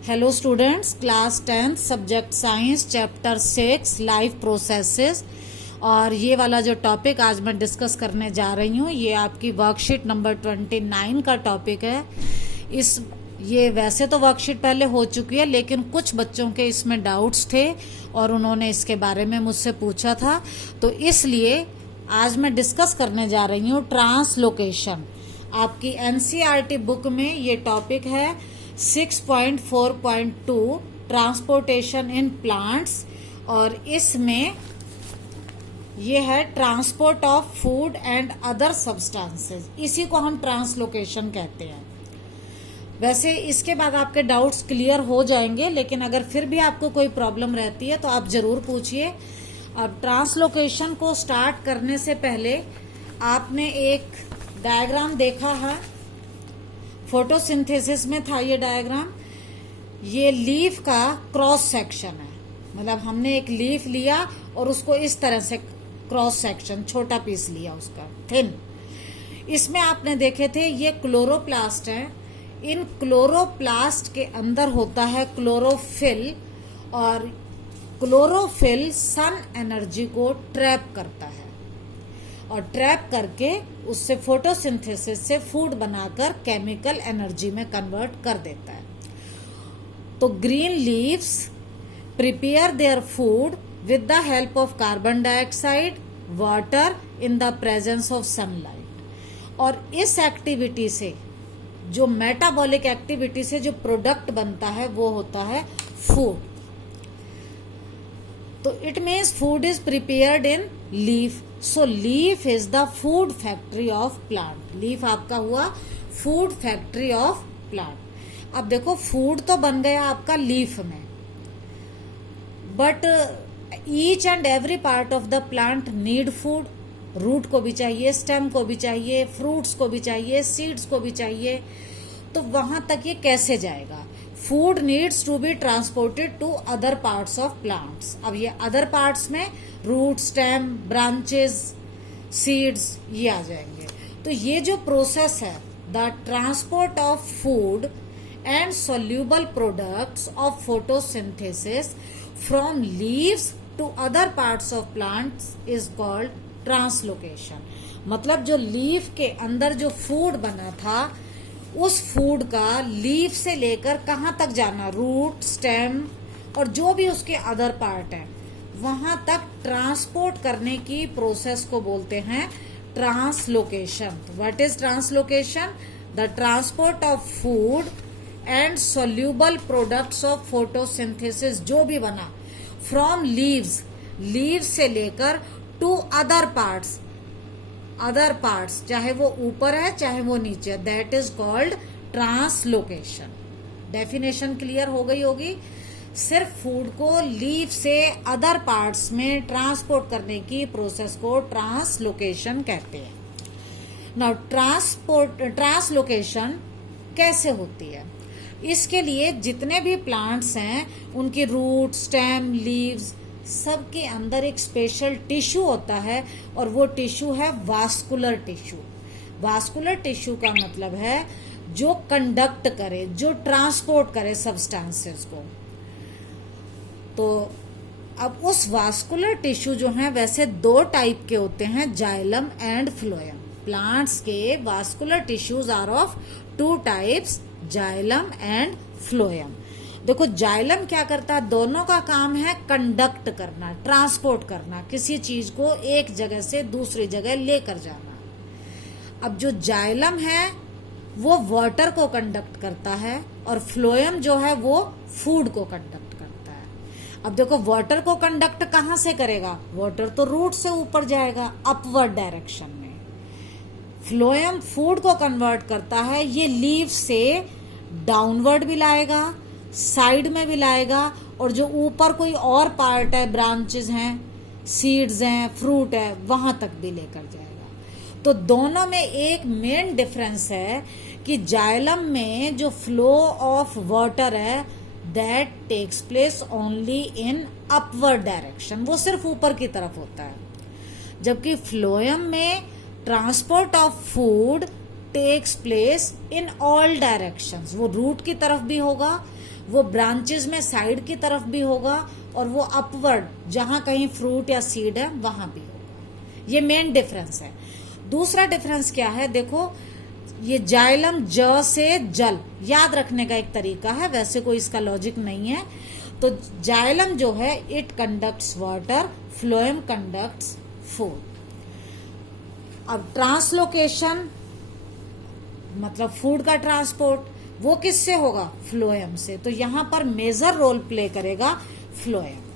Hello students, class 10th subject science chapter 6 life processes. और ये वाला जो टॉपिक आज मैं डिस्कस करने जा रही हूँ ये आपकी वर्कशीट नंबर 29 का टॉपिक है। ये वैसे तो वर्कशीट पहले हो चुकी है, लेकिन कुछ बच्चों के इसमें डाउट्स थे और उन्होंने इसके बारे में मुझसे पूछा था, तो इसलिए आज मैं डिस्कस करने जा रही हूँ ट्रांसलोकेशन। आपकी एनसीईआरटी बुक में ये टॉपिक है 6.4.2 ट्रांसपोर्टेशन इन प्लांट्स, और इसमें ये है transport of food and other substances. इसी को हम ट्रांसलोकेशन कहते हैं। वैसे इसके बाद आपके डाउट्स क्लियर हो जाएंगे, लेकिन अगर फिर भी आपको कोई प्रॉब्लम रहती है तो आप जरूर पूछिए। अब ट्रांसलोकेशन को स्टार्ट करने से पहले आपने एक डायग्राम देखा है, फोटोसिंथेसिस में था ये डायग्राम। ये लीफ का क्रॉस सेक्शन है, मतलब हमने एक लीफ लिया और उसको इस तरह से क्रॉस सेक्शन, छोटा पीस लिया उसका थिन। इसमें आपने देखे थे ये क्लोरोप्लास्ट है। इन क्लोरोप्लास्ट के अंदर होता है क्लोरोफिल, और क्लोरोफिल सन एनर्जी को ट्रैप करता है और ट्रैप करके उससे फोटोसिंथेसिस से फूड बनाकर केमिकल एनर्जी में कन्वर्ट कर देता है। तो green leaves prepare their food with the help of carbon dioxide, water in the presence of sunlight. और इस एक्टिविटी से, जो मेटाबॉलिक एक्टिविटी से जो प्रोडक्ट बनता है वो होता है फूड। तो it means food is prepared in leaf. So leaf is the food factory of plant. Leaf आपका हुआ फूड फैक्ट्री ऑफ प्लांट। अब देखो, फूड तो बन गया आपका लीफ में, but each and every part of the plant need food. Root को भी चाहिए, स्टेम को भी चाहिए, फ्रूट्स को भी चाहिए, सीड्स को भी चाहिए। तो वहां तक ये कैसे जाएगा? Food needs to be transported to other parts of plants. अब ये अदर पार्ट्स में रूट, स्टेम, ब्रांचेस, सीड्स ये आ जाएंगे। तो ये जो प्रोसेस है, the transport of food and soluble products of photosynthesis from leaves to other parts of plants is called translocation. मतलब जो लीफ के अंदर जो फूड बना था, उस फूड का लीफ से लेकर कहाँ तक जाना, रूट, स्टेम और जो भी उसके अदर पार्ट है, वहां तक ट्रांसपोर्ट करने की प्रोसेस को बोलते हैं translocation. What is translocation? The transport of food and soluble products of photosynthesis, जो भी बना, फ्रॉम लीव्स, लीव्स से लेकर to other parts, other parts, चाहे वो ऊपर है चाहे वो नीचे, that is called translocation. Definition clear हो गई होगी। सिर्फ फूड को लीफ से अदर पार्ट्स में ट्रांसपोर्ट करने की प्रोसेस को ट्रांसलोकेशन कहते हैं। नाउ ट्रांसलोकेशन कैसे होती है? इसके लिए जितने भी प्लांट्स हैं, उनके रूट, स्टेम, लीव्स, सबके अंदर एक स्पेशल टिश्यू होता है, और वो टिश्यू है वास्कुलर टिश्यू। वास्कुलर टिश्यू का मतलब है जो कंडक्ट करे, जो ट्रांसपोर्ट करे सब्सटेंसेस को। तो अब उस वास्कुलर टिश्यू जो है, वैसे दो टाइप के होते हैं, जाइलम एंड फ्लोएम। प्लांट्स के vascular tissues are of two types, xylem and phloem. देखो, जाइलम क्या करता है? दोनों का काम है कंडक्ट करना, ट्रांसपोर्ट करना, किसी चीज को एक जगह से दूसरी जगह लेकर जाना। अब जो जाइलम है वो वाटर को कंडक्ट करता है, और फ्लोएम जो है वो फूड को कंडक्ट करता है। अब देखो, वाटर को कंडक्ट कहाँ से करेगा? वाटर तो रूट से ऊपर जाएगा, अपवर्ड डायरेक्शन में। फ्लोएम फूड को कन्वर्ट करता है, ये लीफ से डाउनवर्ड भी लाएगा, साइड में भी लाएगा, और जो ऊपर कोई और पार्ट है, ब्रांचेस हैं, सीड्स हैं, फ्रूट है, वहां तक भी लेकर जाएगा। तो दोनों में एक मेन डिफरेंस है कि जाइलम में जो फ्लो ऑफ वाटर है, that takes place only in upward direction, वो सिर्फ ऊपर की तरफ होता है। जबकि फ्लोएम में transport of food takes place in all directions, वो रूट की तरफ भी होगा, वो ब्रांचेस में साइड की तरफ भी होगा और वो अपवर्ड जहां कहीं फ्रूट या सीड है वहां भी होगा। ये मेन डिफरेंस है। दूसरा डिफरेंस क्या है, देखो ये जाइलम ज से जल याद रखने का एक तरीका है, वैसे कोई इसका लॉजिक नहीं है। तो जाइलम जो है it conducts water, phloem conducts food. अब ट्रांसलोकेशन मतलब फूड का ट्रांसपोर्ट, वो किससे होगा, फ्लोएम से। तो यहां पर मेजर रोल प्ले करेगा फ्लोएम।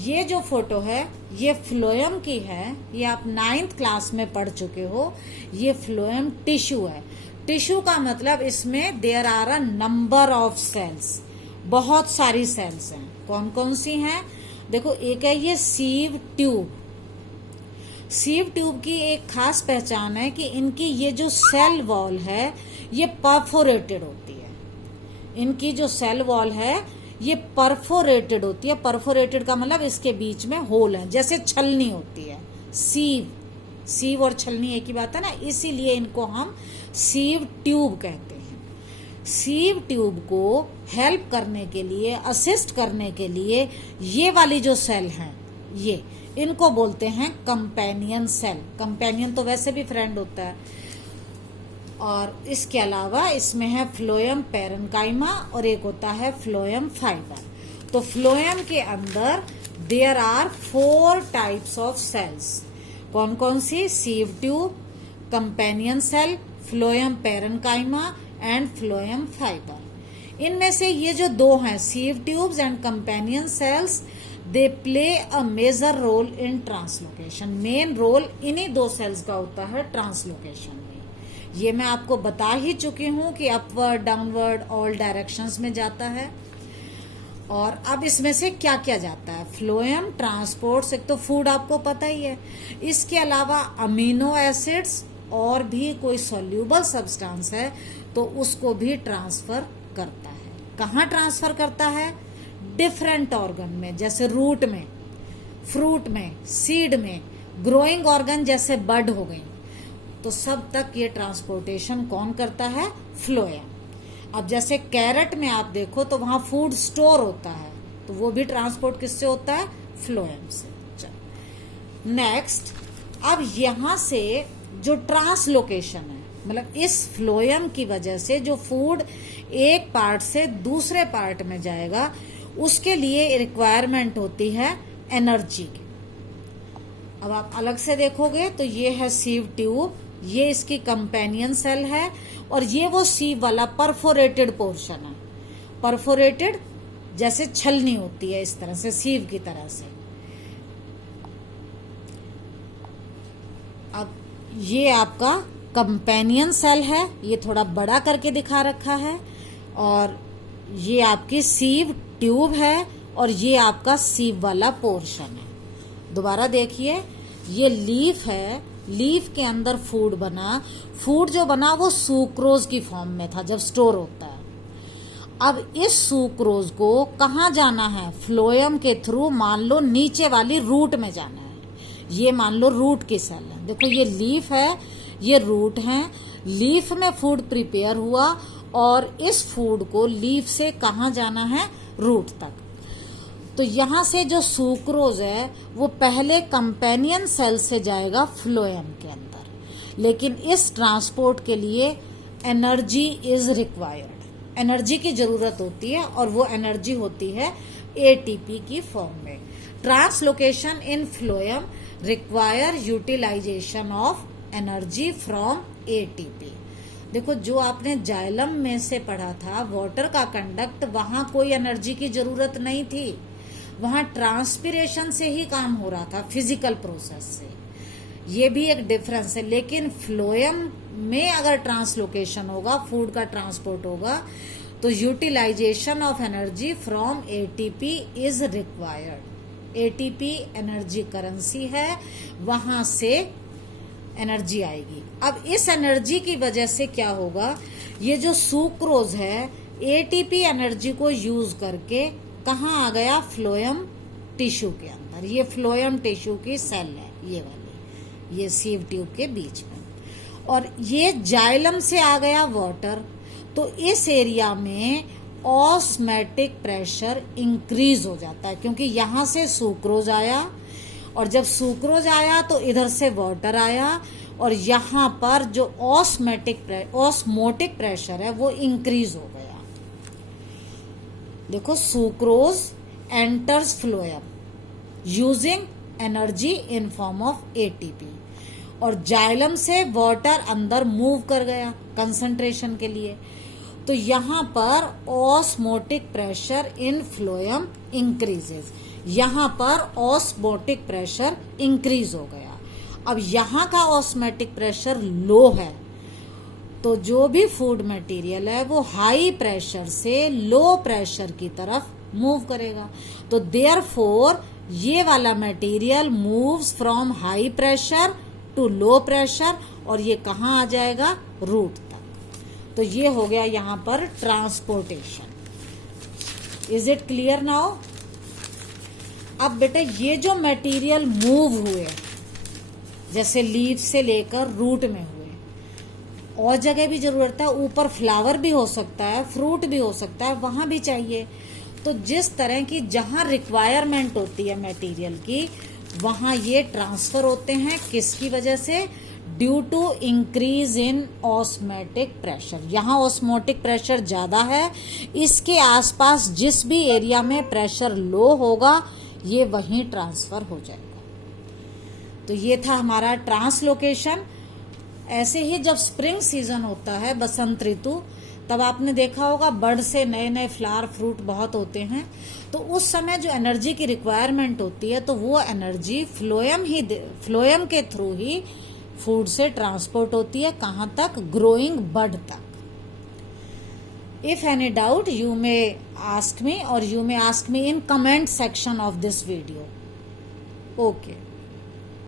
ये जो फोटो है ये फ्लोएम की है, ये आप 9th क्लास में पढ़ चुके हो। ये फ्लोएम टिश्यू है। टिश्यू का मतलब इसमें there are a number of cells, बहुत सारी सेल्स हैं। कौन कौन सी हैं, देखो एक है ये सीव ट्यूब। सीव ट्यूब की एक खास पहचान है कि इनकी ये जो सेल वॉल है ये परफोरेटेड होती है। इनकी जो सेल वॉल है ये परफोरेटेड होती है। परफोरेटेड का मतलब इसके बीच में होल है, जैसे छलनी होती है। सीव और छलनी एक ही बात है ना, इसीलिए इनको हम सीव ट्यूब कहते हैं। सीव ट्यूब को हेल्प करने के लिए, असिस्ट करने के लिए ये वाली जो सेल हैं ये, इनको बोलते हैं कंपेनियन सेल। कंपेनियन तो वैसे भी फ्रेंड होता है। और इसके अलावा इसमें है फ्लोएम पैरेन्काइमा और एक होता है फ्लोएम फाइबर। तो फ्लोएम के अंदर there are 4 types of cells. कौन कौन सी, sieve tube, companion cell, phloem parenchyma and phloem fibre. इनमें से ये जो 2 हैं, sieve tubes and companion cells, they play a major role in translocation. Main role इन्हीं 2 सेल्स का होता है ट्रांसलोकेशन में। ये मैं आपको बता ही चुकी हूं कि अपवर्ड, डाउनवर्ड, ऑल डायरेक्शंस में जाता है। और अब इसमें से क्या क्या जाता है, फ्लोएम ट्रांसपोर्ट्स, एक तो फूड आपको पता ही है, इसके अलावा अमीनो एसिड्स और भी कोई सॉल्यूबल सब्सटेंस है तो उसको भी ट्रांसफर करता है। कहाँ ट्रांसफर करता है, डिफरेंट ऑर्गन में, जैसे रूट में, फ्रूट में, सीड में, ग्रोइंग ऑर्गन जैसे बड हो गई, तो सब तक ये ट्रांसपोर्टेशन कौन करता है, फ्लोएम। अब जैसे कैरेट में आप देखो तो वहां फूड स्टोर होता है, तो वो भी ट्रांसपोर्ट किससे होता है, फ्लोएम से। चलो नेक्स्ट, अब यहां से जो ट्रांसलोकेशन है, मतलब इस फ्लोएम की वजह से जो फूड एक पार्ट से दूसरे पार्ट में जाएगा, उसके लिए रिक्वायरमेंट होती है एनर्जी की। अब आप अलग से देखोगे तो ये है सीव ट्यूब, ये इसकी कंपेनियन सेल है, और ये वो सीव वाला परफोरेटेड पोर्शन है। परफोरेटेड जैसे छलनी होती है, इस तरह से, सीव की तरह से। अब ये आपका कंपेनियन सेल है, ये थोड़ा बड़ा करके दिखा रखा है, और ये आपकी सीव ट्यूब है, और ये आपका सीव वाला पोर्शन है। दोबारा देखिए, ये लीफ है, लीफ के अंदर फूड बना, फूड जो बना वो सुक्रोज की फॉर्म में था जब स्टोर होता है। अब इस सुक्रोज को कहाँ जाना है, फ्लोएम के थ्रू, मान लो नीचे वाली रूट में जाना है। ये मान लो रूट की सेल है, देखो ये लीफ है, ये रूट है। लीफ में फूड प्रिपेयर हुआ और इस फूड को लीफ से कहाँ जाना है, रूट तक। तो यहां से जो सुक्रोज है वो पहले कंपेनियन सेल से जाएगा फ्लोएम के अंदर, लेकिन इस ट्रांसपोर्ट के लिए एनर्जी इज रिक्वायर्ड। एनर्जी की जरूरत होती है, और वो एनर्जी होती है एटीपी की फॉर्म में। Translocation in phloem require utilisation of energy from ATP. देखो, जो आपने जाइलम में से पढ़ा था वाटर का कंडक्ट, वहां कोई एनर्जी की जरूरत नहीं थी, वहां ट्रांसपिरेशन से ही काम हो रहा था, फिजिकल प्रोसेस से। ये भी एक डिफरेंस है। लेकिन फ्लोएम में अगर ट्रांसलोकेशन होगा, फूड का ट्रांसपोर्ट होगा, तो utilisation of energy from ATP is required. ATP energy currency है, वहां से एनर्जी आएगी। अब इस एनर्जी की वजह से क्या होगा, ये जो सुक्रोज है एटीपी एनर्जी को यूज करके कहाँ आ गया, फ्लोएम टिश्यू के अंदर। ये फ्लोएम टिश्यू की सेल है, ये वाली, ये सीव ट्यूब के बीच में। और ये जाइलम से आ गया वाटर, तो इस एरिया में ऑस्मैटिक प्रेशर इंक्रीज हो जाता है, क्योंकि यहां से सुक्रोज आया और जब सुक्रोज आया तो इधर से वाटर आया और यहाँ पर जो ऑस्मोटिक प्रेशर है वो इंक्रीज हो गया। देखो, sucrose enters phloem using energy in form of ATP और जाइलम से वाटर अंदर मूव कर गया कंसंट्रेशन के लिए, तो यहाँ पर osmotic pressure in phloem increases, यहाँ पर ऑस्मोटिक प्रेशर इंक्रीज हो गया। अब यहाँ का ऑस्मोटिक प्रेशर लो है, तो जो भी फूड मटेरियल है वो हाई प्रेशर से लो प्रेशर की तरफ मूव करेगा। तो देयरफॉर ये वाला material moves from high pressure to low pressure और ये कहाँ आ जाएगा, रूट तक। तो ये हो गया यहाँ पर transportation. Is it clear now? अब बेटा ये जो मटेरियल मूव हुए, जैसे लीफ से लेकर रूट में हुए, और जगह भी जरूरत है, ऊपर फ्लावर भी हो सकता है, फ्रूट भी हो सकता है, वहां भी चाहिए। तो जिस तरह की जहां रिक्वायरमेंट होती है मटेरियल की, वहां ये ट्रांसफर होते हैं। किसकी वजह से? Due to increase in osmotic pressure. यहाँ ऑस्मोटिक प्रेशर ज्यादा है, इसके आसपास जिस भी एरिया में प्रेशर लो होगा ये वहीं ट्रांसफर हो जाएगा। तो ये था हमारा ट्रांसलोकेशन। ऐसे ही जब स्प्रिंग सीजन होता है, बसंत ऋतु, तब आपने देखा होगा बर्ड से नए नए फ्लावर फ्रूट बहुत होते हैं। तो उस समय जो एनर्जी की रिक्वायरमेंट होती है तो वो एनर्जी फ्लोएम के थ्रू ही फूड से ट्रांसपोर्ट होती है। कहाँ तक? ग्रोइंग बड तक। If any doubt, you may ask me or you may ask me in comment section of this video. Okay.